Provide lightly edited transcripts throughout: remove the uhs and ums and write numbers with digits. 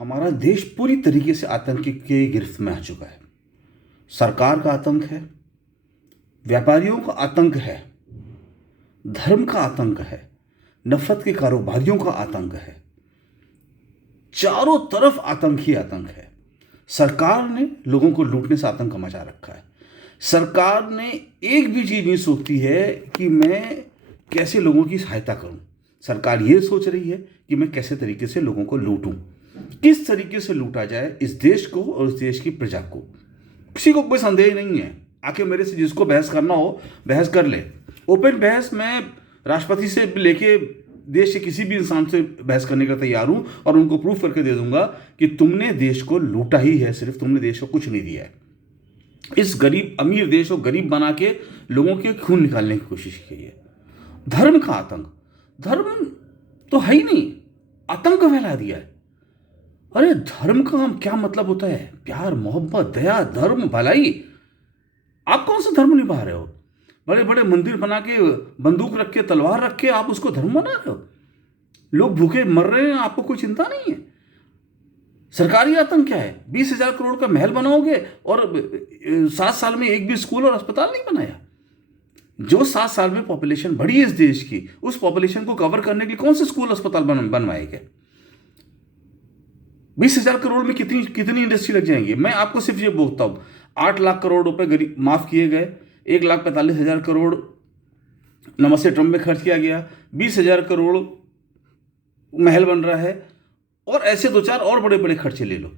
हमारा देश पूरी तरीके से आतंक के गिरफ्त में आ चुका है। सरकार का आतंक है, व्यापारियों का आतंक है, धर्म का आतंक है, नफरत के कारोबारियों का आतंक है। चारों तरफ आतंक ही आतंक है। सरकार ने लोगों को लूटने से आतंक मचा रखा है। सरकार ने एक भी चीज़ नहीं सोचती है कि मैं कैसे लोगों की सहायता करूं। सरकार ये सोच रही है कि मैं कैसे तरीके से लोगों को लूटूं, किस तरीके से लूटा जाए इस देश को और इस देश की प्रजा को। किसी को कोई संदेह नहीं है। आके मेरे से जिसको बहस करना हो बहस कर ले। ओपन बहस मैं राष्ट्रपति से लेके देश के किसी भी इंसान से बहस करने का तैयार हूं और उनको प्रूफ करके दे दूंगा कि तुमने देश को लूटा ही है, सिर्फ तुमने देश को कुछ नहीं दिया है। इस गरीब अमीर देश को गरीब बना के लोगों के खून निकालने की कोशिश की है। धर्म का आतंक, धर्म तो है ही नहीं, आतंक फैला दिया है। अरे धर्म का क्या मतलब होता है? प्यार, मोहब्बत, दया, धर्म, भलाई। आप कौन सा धर्म निभा रहे हो? बड़े बड़े मंदिर बना के, बंदूक रख के, तलवार रख के आप उसको धर्म बना रहे हो। लोग भूखे मर रहे हैं, आपको कोई चिंता नहीं है। सरकारी आतंक क्या है? 20,000 करोड़ का महल बनाओगे और 7 साल में एक भी स्कूल और अस्पताल नहीं बनाया। जो 7 साल में पॉपुलेशन बढ़ी है इस देश की, उस पॉपुलेशन को कवर करने के लिए कौन से स्कूल अस्पताल बनवाए गए? 20,000 करोड़ में कितनी इंडस्ट्री लग जाएंगी? मैं आपको सिर्फ ये बोलता हूं, 8 लाख करोड़ रुपए गरीब माफ किए गए, 1,45,000 करोड़ नमस्ते ट्रम्प में खर्च किया गया, 20,000 करोड़ महल बन रहा है, और ऐसे 2-4 और बड़े बड़े खर्चे ले लो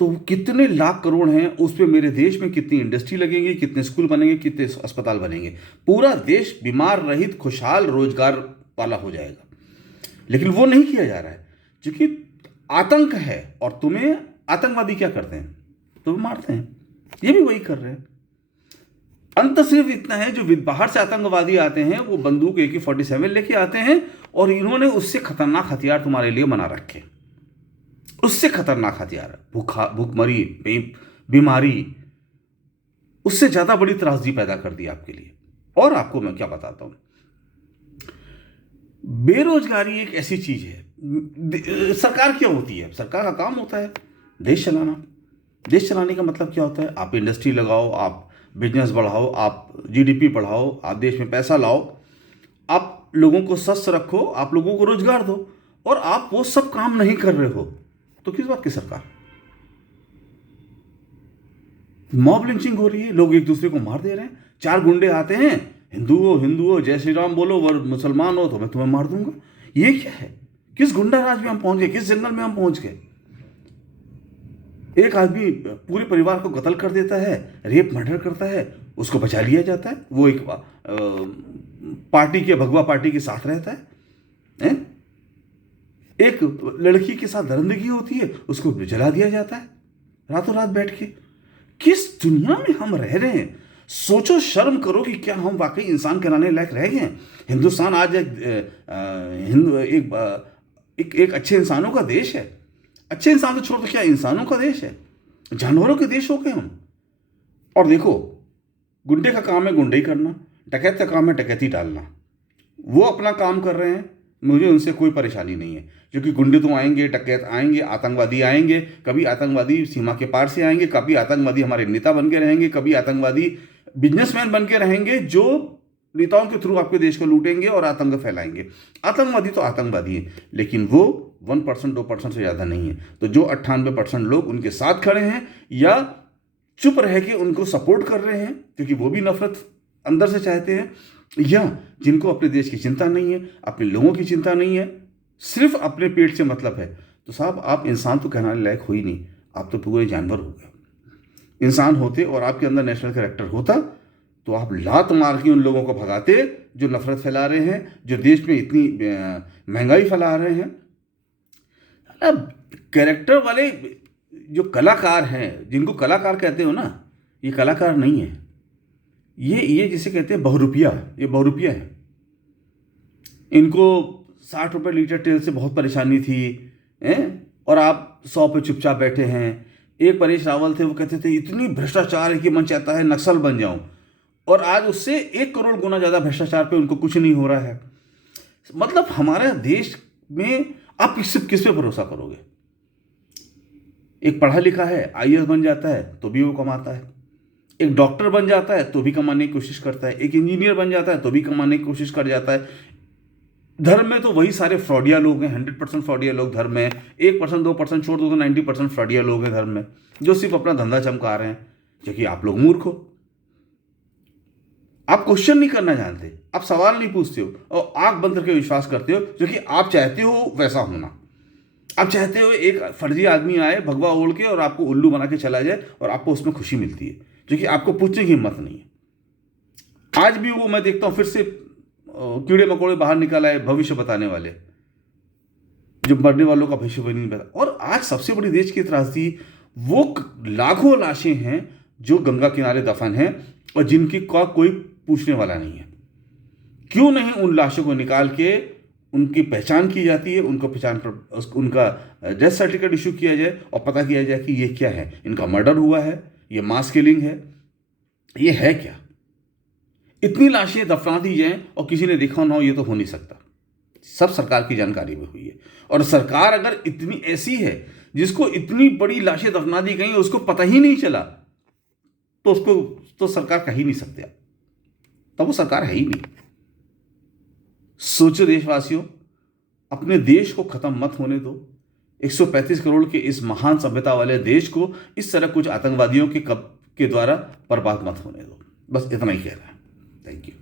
तो कितने लाख करोड़ हैं उस पर। मेरे देश में कितनी इंडस्ट्री लगेंगी, कितने स्कूल बनेंगे, कितने अस्पताल बनेंगे। पूरा देश बीमार रहित, खुशहाल, रोजगार वाला हो जाएगा। लेकिन वो नहीं किया जा रहा है क्योंकि आतंक है। और तुम्हें आतंकवादी क्या करते हैं? तुम्हें मारते हैं। ये भी वही कर रहे हैं। अंत सिर्फ इतना है, जो बाहर से आतंकवादी आते हैं वो बंदूक AK-47 लेके आते हैं और इन्होंने उससे खतरनाक हथियार तुम्हारे लिए बना रखे। उससे खतरनाक हथियार, भूखमरी, बीमारी, उससे ज्यादा बड़ी त्रासदी पैदा कर दी आपके लिए। और आपको मैं क्या बताता हूं, बेरोजगारी एक ऐसी चीज है। सरकार क्या होती है? सरकार का काम होता है देश चलाना। देश चलाने का मतलब क्या होता है? आप इंडस्ट्री लगाओ, आप बिजनेस बढ़ाओ, आप GDP बढ़ाओ, आप देश में पैसा लाओ, आप लोगों को स्वस्थ रखो, आप लोगों को रोजगार दो। और आप वो सब काम नहीं कर रहे हो तो किस बात की सरकार? मॉब लिंचिंग हो रही है, लोग एक दूसरे को मार दे रहे हैं। 4 गुंडे आते हैं, हिंदू हो, जय श्री राम बोलो, और मुसलमान हो तो मैं तुम्हें मार दूंगा। ये क्या है? किस गुंडा राज में हम पहुंच गए? किस जंगल में हम पहुंच गए? एक आदमी पूरे परिवार को कत्ल कर देता है, रेप मर्डर करता है, उसको बचा लिया जाता है। वो एक पार्टी के, भगवा पार्टी के साथ रहता है। एक लड़की के साथ दरिंदगी होती है, उसको जला दिया जाता है रातों रात बैठ के। किस दुनिया में हम रह रहे हैं? सोचो, शर्म करो कि क्या हम वाकई इंसान कहलाने लायक रह गए हैं? हिंदुस्तान आज एक अच्छे इंसानों का देश है। अच्छे इंसान तो छोड़ दो, क्या इंसानों का देश है? जानवरों के देश हो गए हम। और देखो, गुंडे का काम है गुंडे करना, डकैत का काम है डकैती डालना। वो अपना काम कर रहे हैं, मुझे उनसे कोई परेशानी नहीं है। क्योंकि गुंडे तो आएंगे, डकैत आएंगे, आतंकवादी आएंगे। कभी आतंकवादी सीमा के पार से आएंगे, कभी आतंकवादी हमारे नेता बन के रहेंगे, कभी आतंकवादी बिजनेसमैन बन के रहेंगे जो नेताओं के थ्रू आपके देश को लूटेंगे और आतंक फैलाएंगे। आतंकवादी तो आतंकवादी है, लेकिन वो 1%, 2% से ज़्यादा नहीं है। तो जो 98% लोग उनके साथ खड़े हैं या चुप रह के उनको सपोर्ट कर रहे हैं क्योंकि वो भी नफरत अंदर से चाहते हैं, या जिनको अपने देश की चिंता नहीं है, अपने लोगों की चिंता नहीं है, सिर्फ अपने पेट से मतलब है, तो साहब आप इंसान तो कहलाने लायक हो ही नहीं। आप तो पूरे जानवर हो गए। इंसान होते और आपके अंदर नेशनल कैरेक्टर होता तो आप लात मार के उन लोगों को भगाते जो नफरत फैला रहे हैं, जो देश में इतनी महंगाई फैला रहे हैं। अब कैरेक्टर वाले जो कलाकार हैं, जिनको कलाकार कहते हो ना, ये कलाकार नहीं है। ये जिसे कहते हैं बहुरूपिया, ये बहुरूपिया है। इनको 60 रुपये लीटर तेल से बहुत परेशानी थी, और आप 100 पे चुपचाप बैठे हैं। एक परेश रावल थे, वो कहते थे इतनी भ्रष्टाचार है कि मन चाहता है नक्सल बन जाऊं, और आज उससे 1 करोड़ गुना ज़्यादा भ्रष्टाचार पे उनको कुछ नहीं हो रहा है। मतलब हमारे देश में आप किस पे भरोसा करोगे? एक पढ़ा लिखा है आईएएस बन जाता है तो भी वो कमाता है, एक डॉक्टर बन जाता है तो भी कमाने की कोशिश करता है, एक इंजीनियर बन जाता है तो भी कमाने की कोशिश कर जाता है। धर्म में तो वही सारे फ्रॉडिया लोग हैं, 100% फ्रॉडिया लोग धर्म में। 1% 2% छोड़ दो तो 90% फ्रॉडिया लोग हैं धर्म में, जो सिर्फ अपना धंधा चमका रहे हैं। क्योंकि आप लोग मूर्ख हो, आप क्वेश्चन नहीं करना जानते, आप सवाल नहीं पूछते हो और आंख बंद करके विश्वास करते हो, जो कि आप चाहते हो वैसा होना। आप चाहते हो एक फर्जी आदमी आए भगवा ओढ़ के और आपको उल्लू बना के चला जाए और आपको उसमें खुशी मिलती है, जो कि आपको पूछने की हिम्मत नहीं है। आज भी वो मैं देखता हूं फिर से कीड़े मकोड़े बाहर निकल आए भविष्य बताने वाले, जो मरने वालों का भविष्य नहीं बता। और आज सबसे बड़ी देश की त्रासदी, वो लाखों लाशें हैं जो गंगा किनारे दफन हैं और जिनकी का कोई पूछने वाला नहीं है। क्यों नहीं उन लाशों को निकाल के उनकी पहचान की जाती है, उनको पहचान पर उनका डेथ सर्टिफिकेट इशू किया जाए और पता किया जाए कि ये क्या है, इनका मर्डर हुआ है, ये मास किलिंग है, ये है क्या। इतनी लाशें दफना दी जाएं और किसी ने देखा ना हो, ये तो हो नहीं सकता। सब सरकार की जानकारी में हुई है। और सरकार अगर इतनी ऐसी है जिसको इतनी बड़ी लाशें दफना दी गई उसको पता ही नहीं चला, तो उसको तो सरकार कह ही नहीं सकते, तब वो सरकार है ही नहीं। सोचो देशवासियों, अपने देश को खत्म मत होने दो। 135 करोड़ के इस महान सभ्यता वाले देश को इस तरह कुछ आतंकवादियों के द्वारा बर्बाद मत होने दो। बस इतना ही कहना है। Thank you.